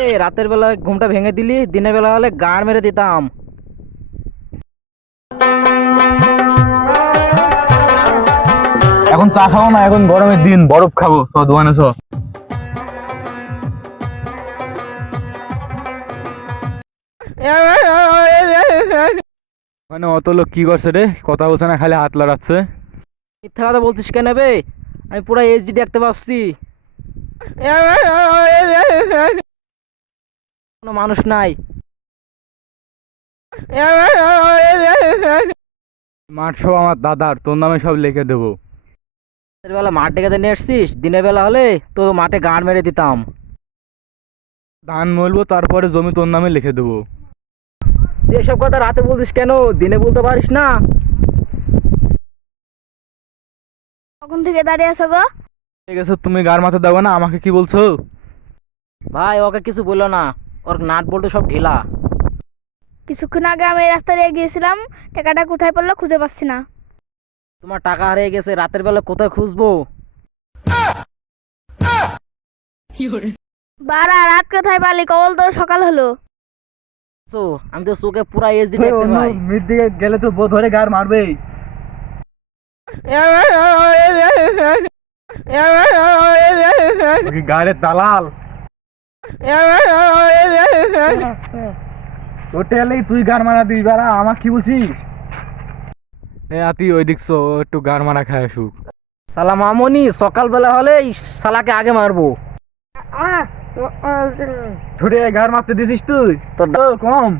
এ রাতের বেলা ঘুমটা ভেঙে দিলি দিনের বেলা হলে গাড় মেরে দিতাম। এখন চা খাব না এখন গরমের দিন বরফ খাব চ দোকানে চ। ওখানে অত লোক কি করছে রে? কথা বলছে না খালি হাত লড়াচ্ছে। মিথ্যা কথা বলছিস কেন বে? আমি পুরো এইচডি দেখতে পাচ্ছি। কোনো মানুষ নাই। মাঠ সব আমার দাদার তোর নামে সব লিখে দেবো। রাতের বেলা মাঠ ডেকে নিয়ে এসছিস দিনের বেলা হলে তো মাঠে গাড় মেরে দিতাম। ধান মলবো তারপরে জমি তোর নামে লিখে দেবো। তুই এসব কথা রাতে বলছিস কেন? দিনে বলতে পারিস না। কখন থেকে দাঁড়িয়ে আছো গো? ঠিক আছে তুমি গার মাথা দেবো না আমাকে কি বলছো ভাই ওকে কিছু বলল না ওর নাট বল্টু সব ঢিলা কিছুক্ষণ আগে আমি এই রাস্তা দিয়ে গিয়েছিলাম টাকাটা কোথায় পড়ল খুঁজে পাচ্ছি না তোমার টাকা হারিয়ে গেছে রাতের বেলা কোথায় খুঁজবো বারা রাত কোথায় পালি কবল তো সকাল হলো তো আমি তো চোখে পুরা দেখতে পাই মিড দিকে গেলে তো বোধ ধরে গার মারবেই গাড়ির দালাল ওটা এলেই তুই গার মারা দিস বারা আমার কি বলছিস এ আতি ওই দিক একটু গার মারা খায় আসুক সালা মামনি সকালবেলা হলে এই শালাকে আগে মারবো ছুটে গার মারতে দিছিস তুই তোর তো কম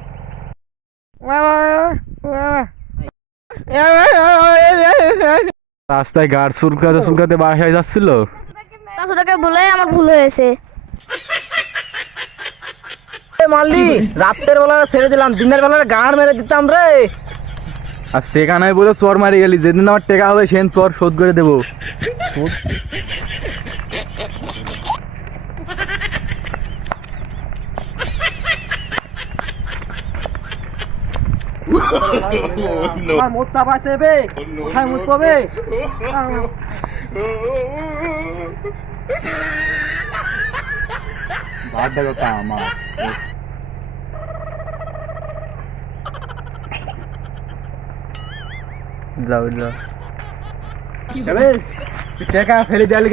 রাস্তায় গাড় সুলকাতে সুলকাতে বাসায় যাচ্ছিল? তোকে বলে আমার ভুল হয়েছে। এ মারলি রাতের বেলা ছেড়ে দিলাম দিনের বেলা গাড় মেরে দিতাম রে। আজ টেকা নাই বলে চর মারি গেলি যেদিন আমার টেকা হবে সেদিন চর শোধ করে দেবো। আমার মোট চাপ আছে যাও যাও যাবে টেকা ফেলে দেওয়ালি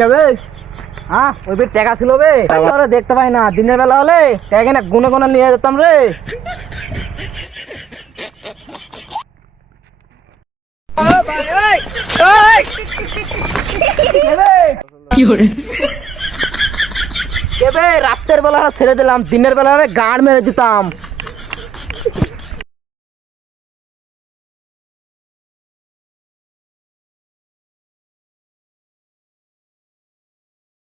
হ্যাঁ ওই বে টাকা ছিল বে দেখতে পাই না দিনের বেলা হলে টাকা গুনে গুনে নিয়ে যেতাম রে এবে রাতের বেলা ছেড়ে দিলাম দিনের বেলা গান মেরে দিতাম।